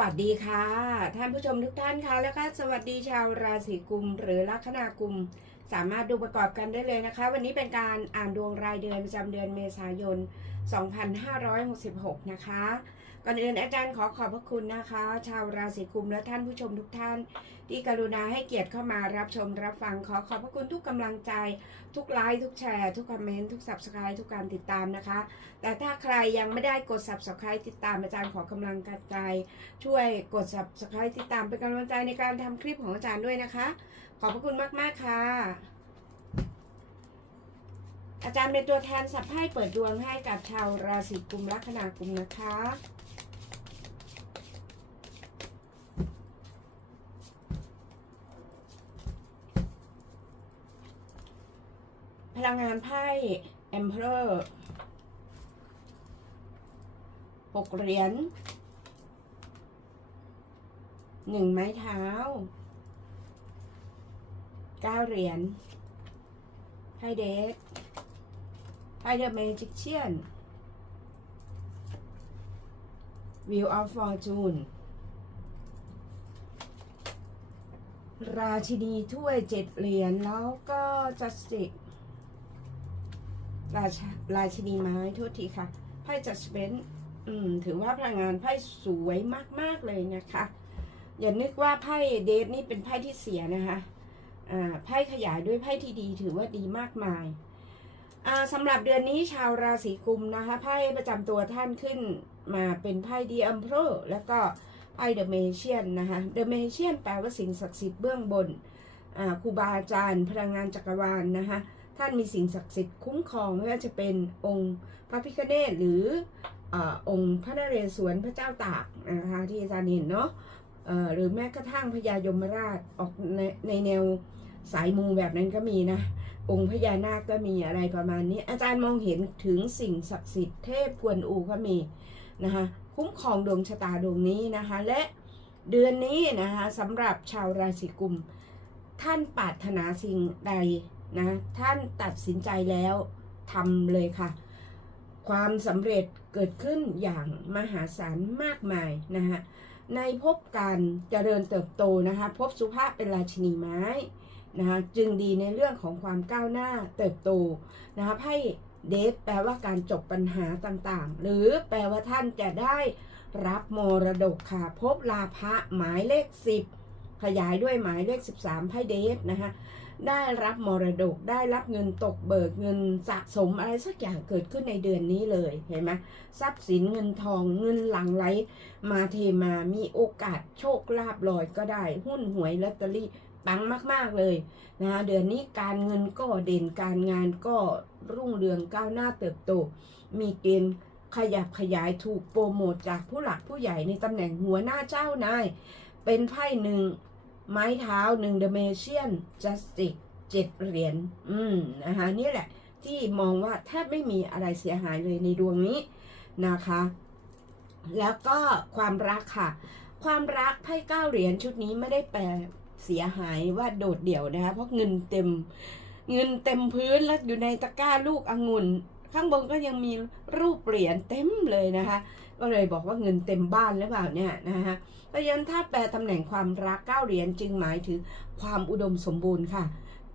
วัสดีค่ะ ท่านผู้ชมทุกท่านค่ะแล้วก็สวัสดีชาวราศีกุม หรือลัคนากุม สามารถดูประกอบกันได้เลยนะคะ วันนี้เป็นการอ่านดวงรายเดือนประจำเดือนเมษายน 2566 นะคะ ก่อนอื่นอาจารย์ขอขอบพระคุณนะคะ ชาวราศีกุมและท่านผู้ชมทุกท่าน ที่กรุณาให้เกียรติเข้ามารับชมรับฟังขอขอบพระคุณทุกกำลังใจ ทุกไลค์ทุกแชร์ทุกคอมเมนต์ทุก subscribe ทุกการติดตามนะคะ แต่ถ้าใครยังไม่ได้กด subscribe ติดตามอาจารย์ขอกำลังใจช่วยกด subscribe ติดตามเป็นกำลังใจในการทำคลิปของอาจารย์ด้วยนะคะ ขอบพระคุณมากๆค่ะอาจารย์เป็นตัวแทนสับไพ่เปิดดวงให้กับชาวราศีกุมลัคนากุมนะคะ ลังงานไพ่ Emperor หกเหรียญหนึ่งไม้เท้าเก้าเหรียญไพ่เดทไพ่เดอะเมจิกเชียน Wheel of Fortune ราชินีถ้วยเจ็ดเหรียญแล้วก็จัสติก ราชราชินีไม้โทษทีค่ะ ไพ่จัดเ e นอืม ถือว่าพลังงานไพ่สวยมาก ๆ เลยนะคะ อย่านึกว่าไพ่เดทนี่เป็นไพ่ที่เสียนะคะ อ่า ไพ่ขยายด้วยไพ่ที่ดีถือว่าดีมากมาย อ่าสำหรับเดือนนี้ชาวราศีกุมนะคะ ไพ่ประจำตัวท่านขึ้นมาเป็นไพ่ดีอัมโพรแล้วก็ไพ่เดอะเมเชียนนะคะ เดอะเมเชียนแปลว่าสิ่งศักดิ์สิทธิ์เบื้องบน อ่า ครูบาอาจารย์ พลังงานจักรวาลนนะคะ ท่านมีสิ่งศักดิ์สิทธิ์คุ้มครองไม่ว่าจะเป็นองค์พระพิฆเนศหรือองค์พระนเรศวรพระเจ้าตากนะคะที่อาจารย์เห็นเนาะหรือแม้กระทั่งพญายมราชออกในในแนวสายมูแบบนั้นก็มีนะ องค์พญานาคก็มีอะไรประมาณนี้ อาจารย์มองเห็นถึงสิ่งศักดิ์สิทธิ์เทพกวนอูก็มีนะคะคุ้มครองดวงชะตาดวงนี้นะคะและเดือนนี้นะคะสำหรับชาวราศีกุม ท่านปรารถนาสิ่งใด นะท่านตัดสินใจแล้วทำเลยค่ะ ความสำเร็จเกิดขึ้นอย่างมหาศาลมากมายนะคะในภพการเจริญเติบโตนะคะภพสุภาพเป็นราชินีไม้นะคะจึงดีในเรื่องของความก้าวหน้าเติบโตนะคะไพ่เดทแปลว่าการจบปัญหาต่างๆ หรือแปลว่าท่านจะได้รับมรดกค่ะภพลาภะหมายเลข 10 ขยายด้วยหมายเลข 13ไพ่เดทนะคะ ได้รับมรดก ได้รับเงินตกเบิกเงินสะสมอะไรสักอย่างเกิดขึ้นในเดือนนี้เลยเห็นไหมทรัพย์สินเงินทองเงินหลั่งไหลมาเทมามีโอกาสโชคลาภลอยก็ได้ หุ้นหวยลอตเตอรี่ปังมากๆเลยนะคะเดือนนี้การเงินก็เด่นการงานก็รุ่งเรืองก้าวหน้าเติบโต มีเกณฑ์ขยับขยายถูกโปรโมทจากผู้หลักผู้ใหญ่ในตำแหน่งหัวหน้าเจ้านาย เป็นไพ่หนึ่ง ไม้เท้าหนึ่งเดเมเชียนจัสติกเจ็ดเหรียญ อืม นะคะนี่แหละ ที่มองว่าแทบไม่มีอะไรเสียหายเลยในดวงนี้นะคะ แล้วก็ความรักค่ะ ความรักไพ่เก้าเหรียญชุดนี้ไม่ได้แปลเสียหายว่าโดดเดี่ยวนะคะ เพราะเงินเต็ม เงินเต็มพื้นแล้วอยู่ในตะกร้าลูกองุ่น ข้างบนก็ยังมีรูปเหรียญเต็มเลยนะคะ ก็เลยบอกว่าเงินเต็มบ้านหรือเปล่าเนี่ยนะคะเพราะฉะนั้นถ้าแปลตำแหน่งความรักเก้าเหรียญจึงหมายถึงความอุดมสมบูรณ์ค่ะ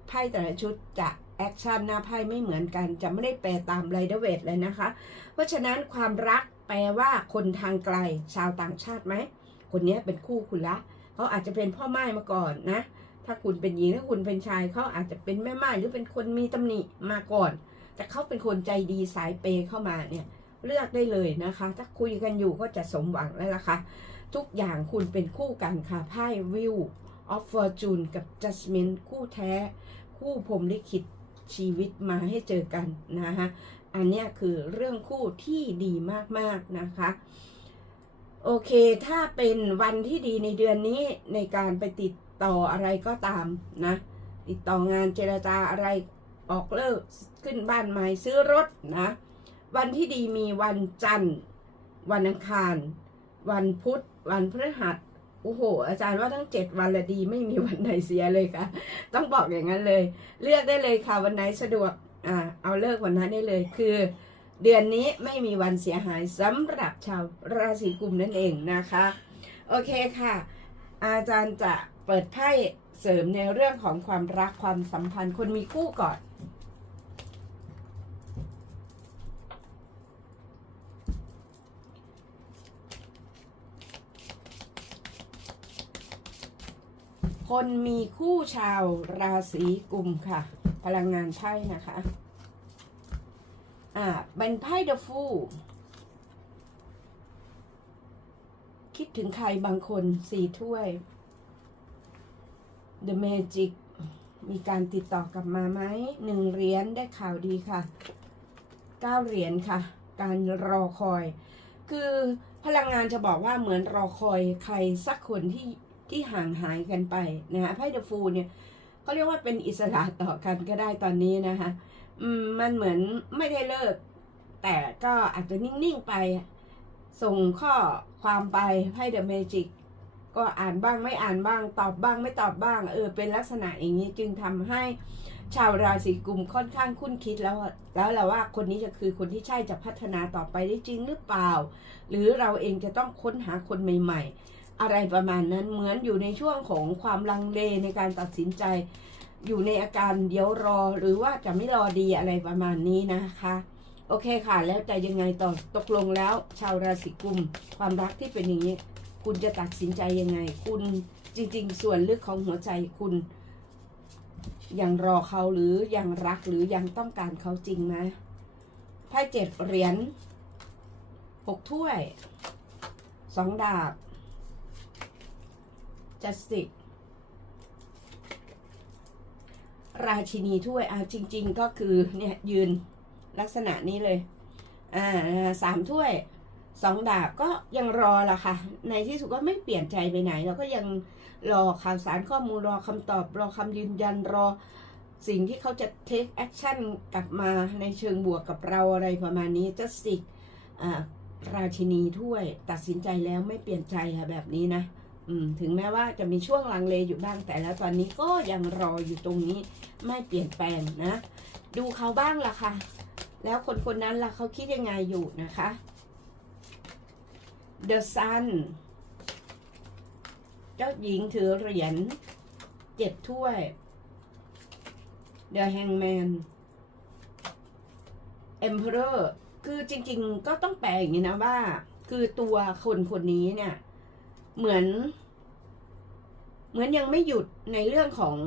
ไพ่แต่ละชุดจะแอคชั่นหน้าไพ่ไม่เหมือนกันจะไม่ได้แปลตามไรเดเวทเลยนะคะ เพราะฉะนั้นความรักแปลว่าคนทางไกลชาวต่างชาติไหม คนนี้เป็นคู่คุณละเขาอาจจะเป็นพ่อไม้มาก่อนนะ ถ้าคุณเป็นหญิงถ้าคุณเป็นชายเขาอาจจะเป็นแม่ไม้หรือเป็นคนมีตำหนิมาก่อน แต่เขาเป็นคนใจดีสายเปย์เข้ามาเนี่ย เลือกได้เลยนะคะ ถ้าคุยกันอยู่ก็จะสมหวังแล้วล่ะค่ะ ทุกอย่างคุณเป็นคู่กันค่ะไพ่วิวออฟฟอร์จูนกับจัสมินคู่แท้ คู่ผมลิขิตชีวิตมาให้เจอกันนะคะอันนี้คือเรื่องคู่ที่ดีมากๆนะคะ โอเคถ้าเป็นวันที่ดีในเดือนนี้ในการไปติดต่ออะไรก็ตามนะ ติดต่องานเจรจาอะไรออกเลิกขึ้นบ้านใหม่ซื้อรถนะ วันที่ดีมีวันจันทร์ วันอังคาร วันพุธ วันพฤหัสโอ้โห อาจารย์ว่าทั้งเจ็ดวันละดีไม่มีวันไหนเสียเลยค่ะ ต้องบอกอย่างนั้นเลย เลือกได้เลยค่ะวันไหนสะดวกอ่าเอาเลิกวันนั้นได้เลยคือ เดือนนี้ไม่มีวันเสียหายสำหรับชาวราศีกุมนั่นเองนะคะ โอเคค่ะ อาจารย์จะเปิดไพ่เสริมในเรื่องของความรักความสัมพันธ์คนมีคู่ก่อน คนมีคู่ชาวราศีกุมค่ะ พลังงานไพ่นะคะ อ่า เป็นไพ่เดอะฟูคิดถึงใครบางคนสี่ถ้วย The Magic มีการติดต่อกลับมาไหมหนึ่งเหรียญได้ข่าวดีค่ะเก้าเหรียญค่ะ การรอคอย คือพลังงานจะบอกว่าเหมือนรอคอยใครสักคนที่ ที่ห่างหายกันไปนะฮะไพ่เดอะฟูเนี่ยเขาเรียกว่าเป็นอิสระต่อกันก็ได้ตอนนี้นะคะมันเหมือนไม่ได้เลิก แต่ก็อาจจะนิ่ง ๆ ไป ส่งข้อความไปไพ่เดอะเมจิกก็อ่านบ้างไม่อ่านบ้าง ตอบบ้างไม่ตอบบ้าง เออ เป็นลักษณะอย่างนี้จึงทำให้ชาวราศีกุมค่อนข้างคุ้นคิดแล้ว แล้วแหละว่าคนนี้จะคือคนที่ใช่จะพัฒนาต่อไปได้จริงหรือเปล่า หรือเราเองจะต้องค้นหาคนใหม่ ๆ อะไรประมาณนั้นเหมือนอยู่ในช่วงของความลังเลในการตัดสินใจ อยู่ในอาการเดี๋ยวรอ หรือว่าจะไม่รอดีอะไรประมาณนี้นะคะ โอเคค่ะ แล้วจะยังไงต่อตกลงแล้ว ชาวราศีกุม ความรักที่เป็นอย่างนี้ คุณจะตัดสินใจยังไง คุณจริง ๆ ส่วนลึกของหัวใจคุณยังรอเขาหรือยังรักหรือยังต้องการเขาจริงไหมไพ่เจ็ดเหรียญหกถ้วยสองดาบ จัสติกราชินีถ้วยอ่าจริง ๆ ก็คือเนี่ยยืนลักษณะนี้เลย อ่าสามถ้วยสองดาบก็ยังรอละค่ะ ในที่สุดก็ไม่เปลี่ยนใจไปไหน เราก็ยังรอข่าวสารข้อมูลรอคำตอบ รอคำยืนยันรอสิ่งที่เขาจะ take action กลับมาในเชิงบวกกับเราอะไรประมาณนี้จัสติกราชินีถ้วยตัดสินใจแล้วไม่เปลี่ยนใจค่ะแบบนี้นะ ถึงแม้ว่าจะมีช่วงลังเลอยู่บ้างแต่แล้วตอนนี้ก็ยังรออยู่ตรงนี้ไม่เปลี่ยนแปลงนะ ดูเขาบ้างล่ะค่ะ แล้วคนคนนั้นล่ะเขาคิดยังไงอยู่นะคะ The Sun เจ้าหญิงถือเหรียญเจ็ดถ้วย The Hangman Emperor คือจริงๆก็ต้องแปลอย่างนี้นะว่า คือตัวคนคนนี้เนี่ย เหมือน เหมือนยังไม่หยุดในเรื่องของ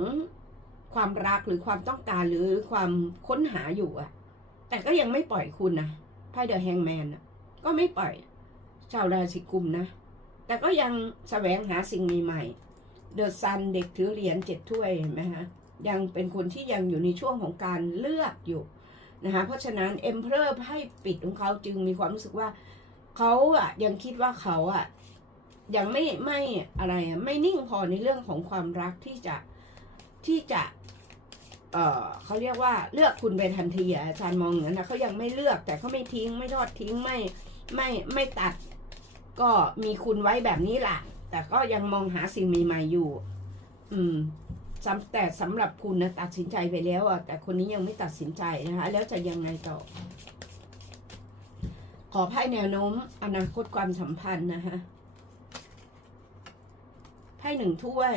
ความรักหรือความต้องการหรือความค้นหาอยู่อะแต่ก็ยังไม่ปล่อยคุณนะไพ่เดอะแฮงแมนก็ไม่ปล่อย ชาวราศีกุมนะ แต่ก็ยังแสวงหาสิ่งใหม่ๆเดอะซันเด็กถือเหรียญเจ็ดถ้วยเห็นไหมฮะยังเป็นคนที่ยังอยู่ในช่วงของการเลือกอยู่นะคะเพราะฉะนั้นเอ็มเพอร์ให้ปิดของเขาจึงมีความรู้สึกว่าเขาอะยังคิดว่าเขาอะ ยังไม่ไม่อะไรไม่นิ่งพอในเรื่องของความรักที่จะที่จะเออเขาเรียกว่าเลือกคุณไปทันทีอาจารย์มองอย่างนั้นนะเขายังไม่เลือกแต่เขาไม่ทิ้ง ไม่ทอดทิ้งไม่ไม่ไม่ตัด ก็มีคุณไว้แบบนี้แหละแต่ก็ยังมองหาสิ่งใหม่ๆอยู่ อืมแต่สำหรับคุณนะตัดสินใจไปแล้วอะแต่คนนี้ยังไม่ตัดสินใจนะคะ แล้วจะยังไงต่อ ขอไพ่แนวโน้มอนาคตความสัมพันธ์นะคะ ไพ่หนึ่งถ้วย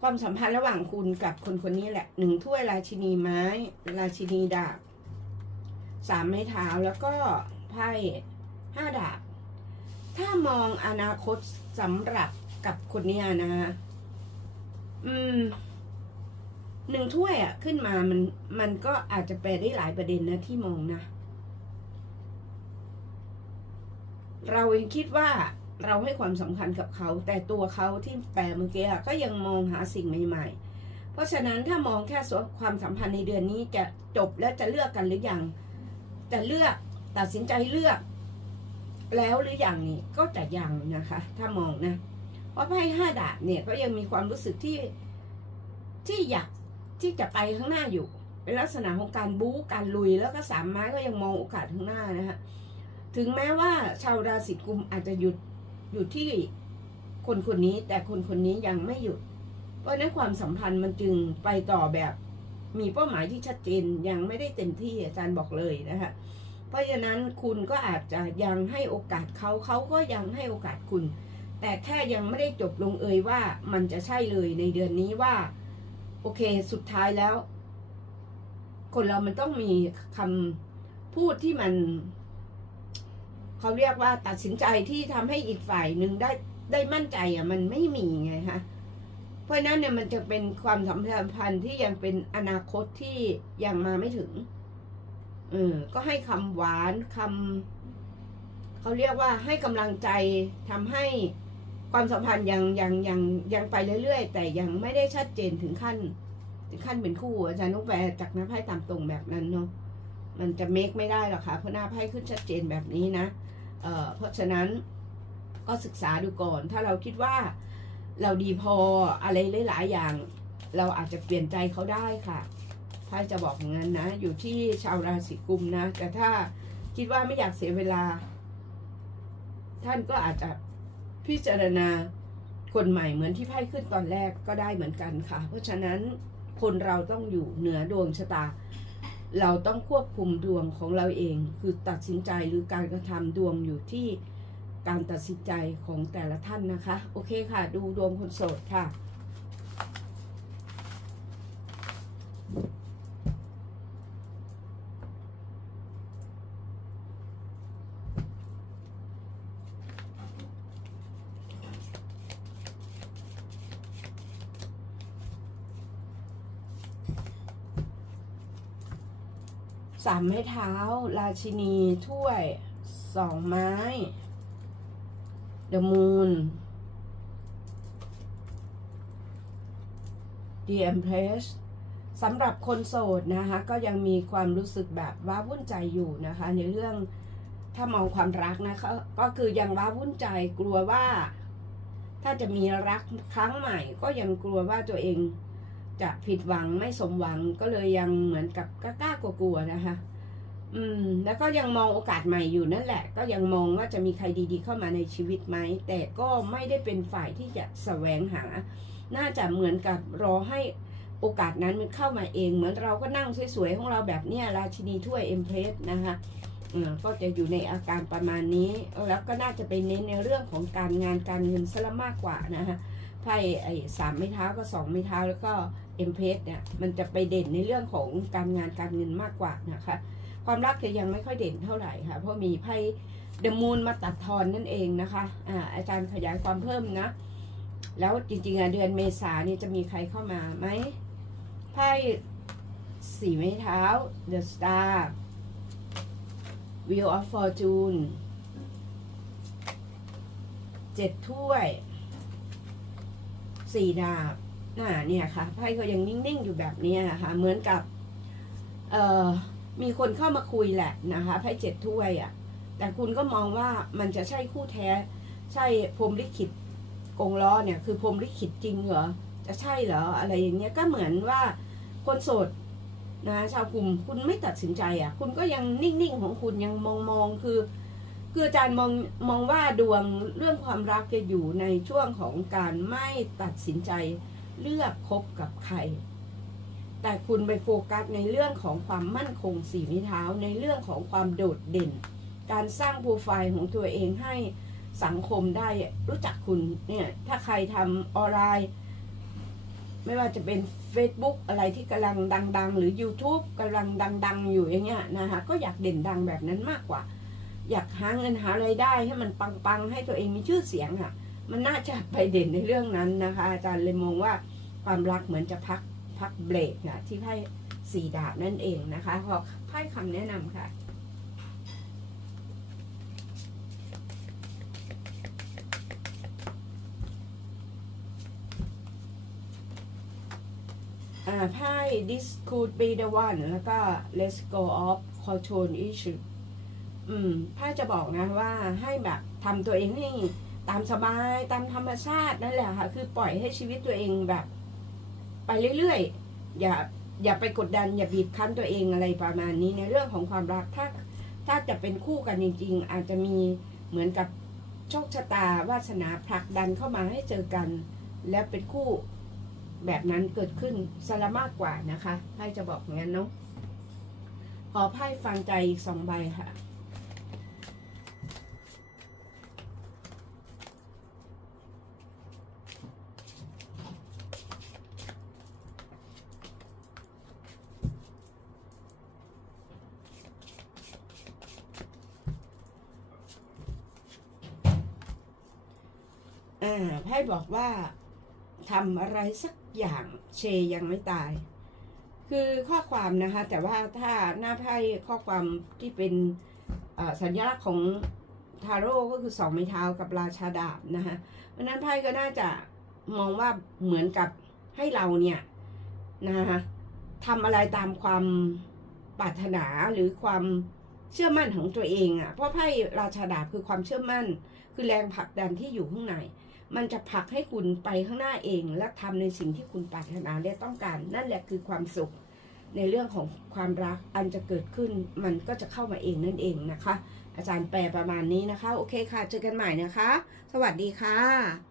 ความสัมพันธ์ระหว่างคุณกับคนคนนี้แหละหนึ่งถ้วยราชินีไม้ ราชินีดาบสามไม้เท้าแล้วก็ไพ่ห้าดาบ ถ้ามองอนาคตสำหรับกับคนนี้นะอืมหนึ่งถ้วยอะขึ้นมามันมันก็อาจจะแปลได้หลายประเด็นนะที่มองนะ เราเองคิดว่า เราให้ความสำคัญกับเขา แต่ตัวเขาที่แปลเมื่อกี้ก็ยังมองหาสิ่งใหม่ๆ เพราะฉะนั้นถ้ามองแค่ส่วนความสัมพันธ์ในเดือนนี้จะจบและจะเลือกกันหรือยัง จะเลือกตัดสินใจเลือก แล้วหรือยังนี่ก็จะยังนะคะ ถ้ามองนะเพราะไพ่ห้าดาบเนี่ยก็ยังมีความรู้สึกที่ที่อยากที่จะไปข้างหน้าอยู่ เป็นลักษณะของการบู๊การลุยแล้วก็สามไม้ก็ยังมองโอกาสข้างหน้านะคะถึงแม้ว่าชาวราศีกุมอาจจะหยุด อยู่ที่คนคนนี้แต่คนคนนี้ยังไม่หยุด เพราะนั้นความสัมพันธ์มันจึงไปต่อแบบมีเป้าหมายที่ชัดเจนยังไม่ได้เต็มที่อาจารย์บอกเลยนะคะเพราะฉะนั้นคุณก็อาจจะยังให้โอกาสเขาเขาก็ยังให้โอกาสคุณ แต่แค่ยังไม่ได้จบลงเอยว่ามันจะใช่เลยในเดือนนี้ว่า โอเคสุดท้ายแล้ว คนเรามันต้องมีคำพูดที่มัน เขาเรียกว่าตัดสินใจที่ทำให้อีกฝ่ายหนึ่งได้ได้มั่นใจอะมันไม่มีไงฮะเพราะฉะนั้นเนี่ยมันจะเป็นความสัมพันธ์ที่ยังเป็นอนาคตที่ยังมาไม่ถึงเออก็ให้คำหวานคำเขาเรียกว่าให้กำลังใจทำให้ความสัมพันธ์ยังยังยังยังไปเรื่อยๆ แต่ยังไม่ได้ชัดเจนถึงขั้น ถึงขั้นเป็นคู่อาจารย์นุ๊กแปลจากหน้าไพ่ตามตรงแบบนั้นเนาะมันจะเมคไม่ได้หรอกค่ะเพราะหน้าไพ่ขึ้นชัดเจนแบบนี้นะ เเพราะฉะนั้นก็ศึกษาดูก่อน ถ้าเราคิดว่าเราดีพออะไรหลายๆอย่าง เราอาจจะเปลี่ยนใจเขาได้ค่ะไพ่จะบอกอย่างนั้นนะ อยู่ที่ชาวราศีกุมนะ แต่ถ้าคิดว่าไม่อยากเสียเวลา ท่านก็อาจจะพิจารณาคนใหม่เหมือนที่ไพ่ขึ้นตอนแรกก็ได้เหมือนกันค่ะ เพราะฉะนั้นคนเราต้องอยู่เหนือดวงชะตา เราต้องควบคุมดวงของเราเอง คือตัดสินใจหรือการกระทำดวงอยู่ที่การตัดสินใจของแต่ละท่านนะคะ โอเคค่ะ ดูดวงคนโสดค่ะ สามไม้เท้า ราชินี ถ้วยสองไม้ เดอะมูนดีเอ็มเพรสสำหรับคนโสดนะคะ ก็ยังมีความรู้สึกแบบว้าวุ่นใจอยู่นะคะ ในเรื่องถ้ามองความรักนะคะก็คือยังว้าวุ่นใจกลัวว่า ถ้าจะมีรักครั้งใหม่ ก็ยังกลัวว่าตัวเอง จะผิดหวังไม่สมหวังก็เลยยังเหมือนกับกล้ากลัวๆนะคะ อืม แล้วก็ยังมองโอกาสใหม่อยู่นั่นแหละ ก็ยังมองว่าจะมีใครดีๆเข้ามาในชีวิตไหม แต่ก็ไม่ได้เป็นฝ่ายที่จะแสวงหา น่าจะเหมือนกับรอให้โอกาสนั้นมันเข้ามาเอง เหมือนเราก็นั่งสวยๆของเราแบบเนี้ยราชินีถ้วยเอ็มเพรสนะคะอืมก็จะอยู่ในอาการประมาณนี้ แล้วก็น่าจะไปเน้นในเรื่องของการงานการเงินซะละมากกว่านะคะ ไพ่ไอ้สามไม้เท้าก็สองไม้เท้าแล้วก็เอ็มเพสเนี่ยมันจะไปเด่นในเรื่องของการงานการเงินมากกว่านะคะ ความรักจะยังไม่ค่อยเด่นเท่าไหร่ค่ะ เพราะมีไพ่เดมูนมาตัดทอนนั่นเองนะคะอ่าอาจารย์ขยายความเพิ่มนะ แล้วจริงๆอะเดือนเมษานี่จะมีใครเข้ามาไหมไพ่สี่ไม้เท้า The Star Wheel of Fortune เจ็ดถ้วย สี่ดาบน่ะเนี่ยค่ะไพ่ก็ยังนิ่งๆอยู่แบบนี้นะคะเหมือนกับเอ่อมีคนเข้ามาคุยแหละนะคะไพ่เจ็ดถ้วยอะ่ะแต่คุณก็มองว่ามันจะใช่คู่แท้ ใช่พรมลิขิตกงล้อเนี่ยคือพรมลิขิตจริงเหรอจะใช่เหรออะไรอย่างเงี้ยก็เหมือนว่าคนโสดนะชาวกลุ่มคุณไม่ตัดสินใจอะ่ะ คุณก็ยังนิ่งๆของคุณยังมองมองๆคือ คืออาจารย์มองมองว่าดวงเรื่องความรักจะอยู่ในช่วงของการไม่ตัดสินใจเลือกคบกับใคร แต่คุณไปโฟกัสในเรื่องของความมั่นคงสีนิ้วเท้าในเรื่องของความโดดเด่น การสร้างโปรไฟล์ของตัวเองให้สังคมได้รู้จักคุณเนี่ยถ้าใครทำออนไลน์ ไม่ว่าจะเป็น Facebook อะไรที่กำลังดัง ๆ หรือ YouTube กำลังดัง ๆ อยู่อย่างเงี้ยนะคะก็อยากเด่นดังแบบนั้นมากกว่า อยากหาเงินหาไรายได้ให้มันปังๆ ให้ตัวเองมีชื่อเสียงอะ่ะ มันน่าจะไปเด่นในเรื่องนั้นนะคะ อาจารย์เลยมองว่าความรักเหมือนจะพักพักเบรกค่ะที่ไพ่สี่ดาบนั่นเองนะคะขอไพ่คำแนะนำค่ะอ่าไพ่ this could be the one แล้วก็ let's go off control issue อืมไพ่จะบอกนะว่าให้แบบทำตัวเองให้ตามสบายตามธรรมชาตินั่นแหละค่ะ คือปล่อยให้ชีวิตตัวเองแบบ ไปเรื่อยๆ อย่าอย่าไปกดดัน อย่าบีบคั้นตัวเองอะไรประมาณนี้ในเรื่องของความรักถ้าถ้าจะเป็นคู่กันจริง ๆ อาจจะมีเหมือนกับโชคชะตาวาสนาผลักดันเข้ามาให้เจอกัน และเป็นคู่แบบนั้นเกิดขึ้นสละมากกว่านะคะให้จะบอกงั้นเนาะขอไพ่ฟังใจอีกสองใบค่ะ อไพ่บอกว่าทำอะไรสักอย่างเชยังไม่ตาย คือข้อความนะคะ แต่ว่าถ้าหน้าไพ่ข้อความที่เป็นสัญลักษณ์ของทาโร่ก็คือสองไม้เท้ากับราชาดาบนะคะเพราะฉะนั้นไพ่ก็น่าจะมองว่าเหมือนกับให้เราเนี่ยนะคะทำอะไรตามความปรารถนาหรือความเชื่อมั่นของตัวเองอะ่ะเพราะไพ่ราชาดาบคือความเชื่อมั่น คือแรงผลักดันที่อยู่ข้างใน มันจะผลักให้คุณไปข้างหน้าเอง และทำในสิ่งที่คุณปรารถนาและต้องการ นั่นแหละคือความสุข ในเรื่องของความรักอันจะเกิดขึ้น มันก็จะเข้ามาเองนั่นเองนะคะ อาจารย์แปลประมาณนี้นะคะ โอเคค่ะ เจอกันใหม่นะคะ สวัสดีค่ะ